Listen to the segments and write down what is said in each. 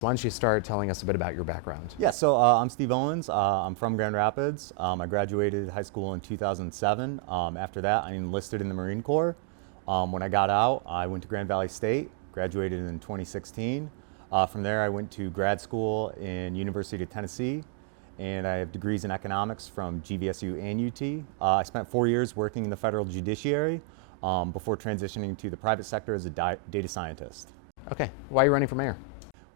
Why don't you start telling us a bit about your background? Yeah, so I'm Steve Owens. I'm from Grand Rapids. I graduated high school in 2007. After that, I enlisted in the Marine Corps. When I got out, I went to Grand Valley State, graduated in 2016. From there, I went to grad school in University of Tennessee, and I have degrees in economics from GVSU and UT. I spent 4 years working in the federal judiciary before transitioning to the private sector as a data scientist. Okay, why are you running for mayor?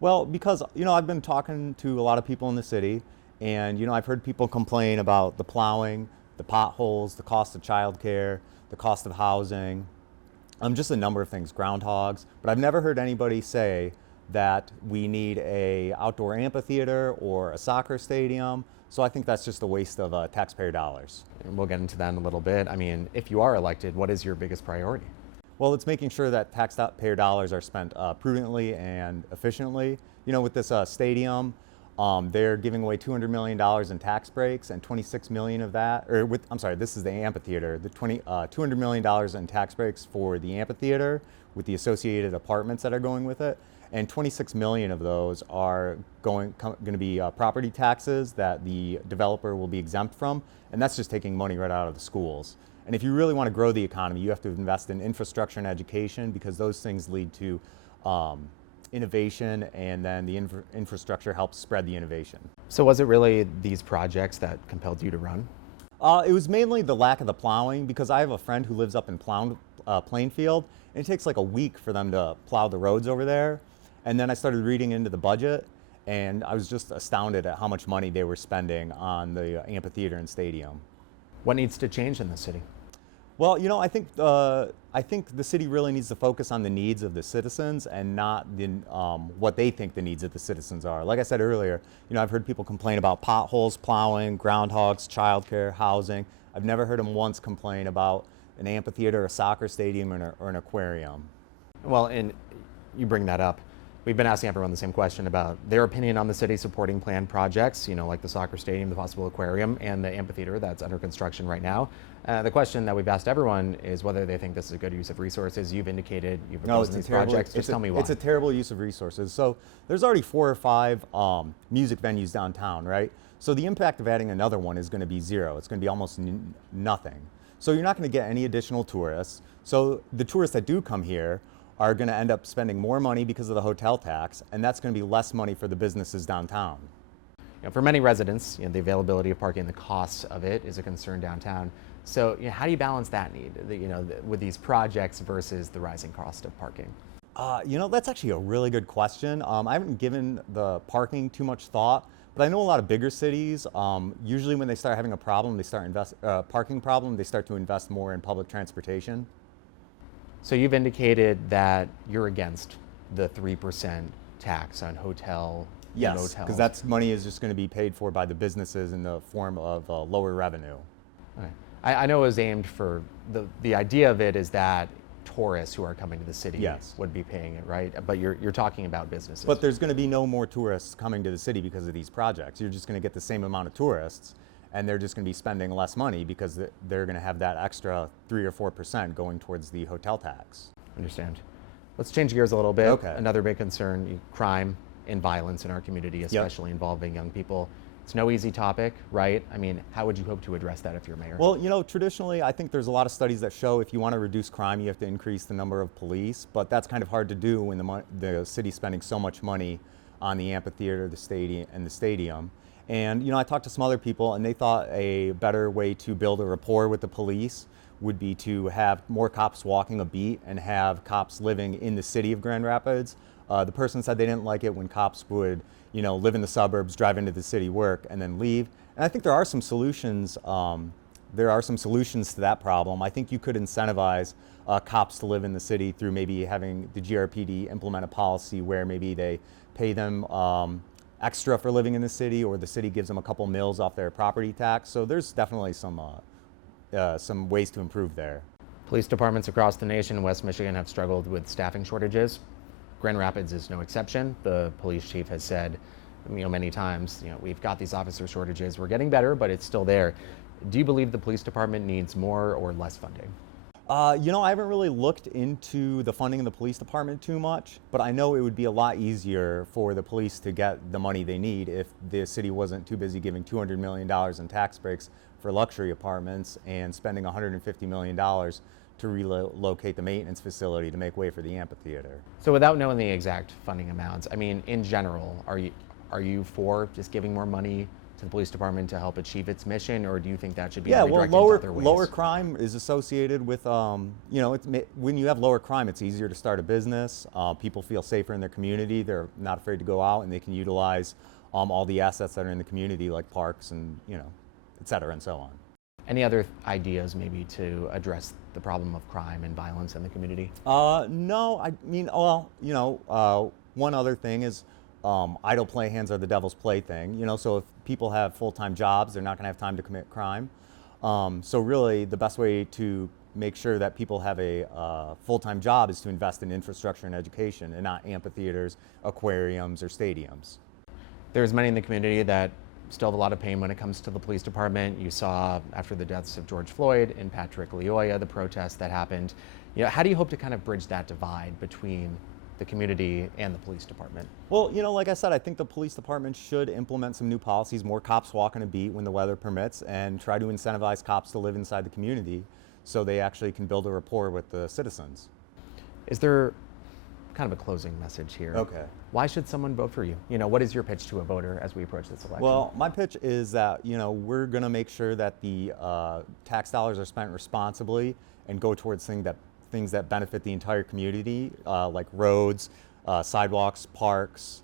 Well, because, I've been talking to a lot of people in the city, and, I've heard people complain about the plowing, the potholes, the cost of childcare, the cost of housing, just a number of things, groundhogs. But I've never heard anybody say that we need a outdoor amphitheater or a soccer stadium. So I think that's just a waste of taxpayer dollars. And we'll get into that in a little bit. I mean, if you are elected, what is your biggest priority? Well, it's making sure that taxpayer dollars are spent prudently and efficiently. With this stadium, they're giving away $200 million in tax breaks, and 26 million of that, this is the amphitheater, the $200 million in tax breaks for the amphitheater with the associated apartments that are going with it. And 26 million of those are going to be property taxes that the developer will be exempt from, and that's just taking money right out of the schools. And if you really want to grow the economy, you have to invest in infrastructure and education, because those things lead to innovation, and then the infrastructure helps spread the innovation. So was it really these projects that compelled you to run? It was mainly the lack of the plowing, because I have a friend who lives up in Plainfield, and it takes like a week for them to plow the roads over there. And then I started reading into the budget, and I was just astounded at how much money they were spending on the amphitheater and stadium. What needs to change in the city? Well, I think the city really needs to focus on the needs of the citizens, and not what they think the needs of the citizens are. Like I said earlier, I've heard people complain about potholes, plowing, groundhogs, childcare, housing. I've never heard them once complain about an amphitheater, a soccer stadium, or an aquarium. Well, and you bring that up. We've been asking everyone the same question about their opinion on the city supporting planned projects, like the soccer stadium, the possible aquarium, and the amphitheater that's under construction right now. The question that we've asked everyone is whether they think this is a good use of resources. You've indicated you've opposed these projects. Just tell me why. It's a terrible use of resources. So there's already 4 or 5 music venues downtown, right? So the impact of adding another one is going to be zero. It's going to be almost nothing. So you're not going to get any additional tourists. So the tourists that do come here are going to end up spending more money because of the hotel tax, and that's going to be less money for the businesses downtown. For many residents, the availability of parking, the costs of it is a concern downtown. So how do you balance that need, with these projects versus the rising cost of parking? That's actually a really good question. I haven't given the parking too much thought, but I know a lot of bigger cities, usually when they start having a problem, parking problem, they start to invest more in public transportation. So you've indicated that you're against the 3% tax on hotel Yes, motels. because that money is just going to be paid for by the businesses in the form of lower revenue. Okay. I know it was aimed for, the idea of it is that tourists who are coming to the city Yes. would be paying it, right? But you're talking about businesses. But there's going to be no more tourists coming to the city because of these projects. You're just going to get the same amount of tourists, and they're just going to be spending less money because they're going to have that extra 3 or 4% going towards the hotel tax. Understand. Let's change gears a little bit. Okay. Another big concern, crime and violence in our community, especially involving young people. It's no easy topic, right? I mean, how would you hope to address that if you're mayor? Well, traditionally, I think there's a lot of studies that show if you want to reduce crime, you have to increase the number of police, but that's kind of hard to do when the city's spending so much money on the amphitheater, the stadium. And, I talked to some other people, and they thought a better way to build a rapport with the police would be to have more cops walking a beat and have cops living in the city of Grand Rapids. The person said they didn't like it when cops would, live in the suburbs, drive into the city, work, and then leave. And I think there are some solutions. There are some solutions to that problem. I think you could incentivize cops to live in the city through maybe having the GRPD implement a policy where maybe they pay them extra for living in the city, or the city gives them a couple mills off their property tax. So there's definitely some ways to improve there. Police departments across the nation in West Michigan have struggled with staffing shortages. Grand Rapids is no exception. The police chief has said, many times, we've got these officer shortages. We're getting better, but it's still there. Do you believe the police department needs more or less funding? You know, I haven't really looked into the funding of the police department too much, but I know it would be a lot easier for the police to get the money they need if the city wasn't too busy giving $200 million in tax breaks for luxury apartments and spending $150 million to relocate the maintenance facility to make way for the amphitheater. So without knowing the exact funding amounts, I mean, in general, are you for just giving more money to the police department to help achieve its mission, or do you think that should be Yeah, well, redirected into other ways? lower crime is associated with, you know, when you have lower crime, it's easier to start a business. People feel safer in their community. They're not afraid to go out, and they can utilize all the assets that are in the community, like parks and, you know, et cetera, and so on. Any other ideas maybe to address the problem of crime and violence in the community? No, I mean, well, you know, one other thing is idle play hands are the devil's plaything. You know, so if people have full-time jobs, they're not going to have time to commit crime. So really, the best way to make sure that people have a full-time job is to invest in infrastructure and education, and not amphitheaters, aquariums, or stadiums. There's many in the community that still have a lot of pain when it comes to the police department. You saw after the deaths of George Floyd and Patrick Lyoya, the protests that happened. You know, how do you hope to kind of bridge that divide between the community and the police department? Well, you know, like I said, I think the police department should implement some new policies, more cops walking a beat when the weather permits, and try to incentivize cops to live inside the community so they actually can build a rapport with the citizens. Is there kind of a closing message here? Okay. Why should someone vote for you? You know, what is your pitch to a voter as we approach this election? Well, my pitch is that, you know, we're going to make sure that the tax dollars are spent responsibly and go towards things that benefit the entire community, like roads, sidewalks, parks,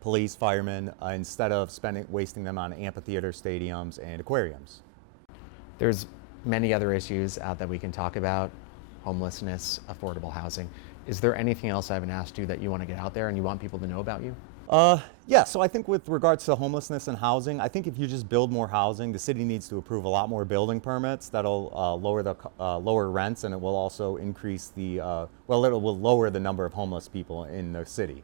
police, firemen, instead of wasting them on amphitheaters, stadiums, and aquariums. There's many other issues that we can talk about: homelessness, affordable housing. Is there anything else I haven't asked you that you want to get out there and you want people to know about you? Yeah, so I think with regards to homelessness and housing, I think if you just build more housing, the city needs to approve a lot more building permits. That'll lower rents, and it will also increase the, well, it will lower the number of homeless people in the city.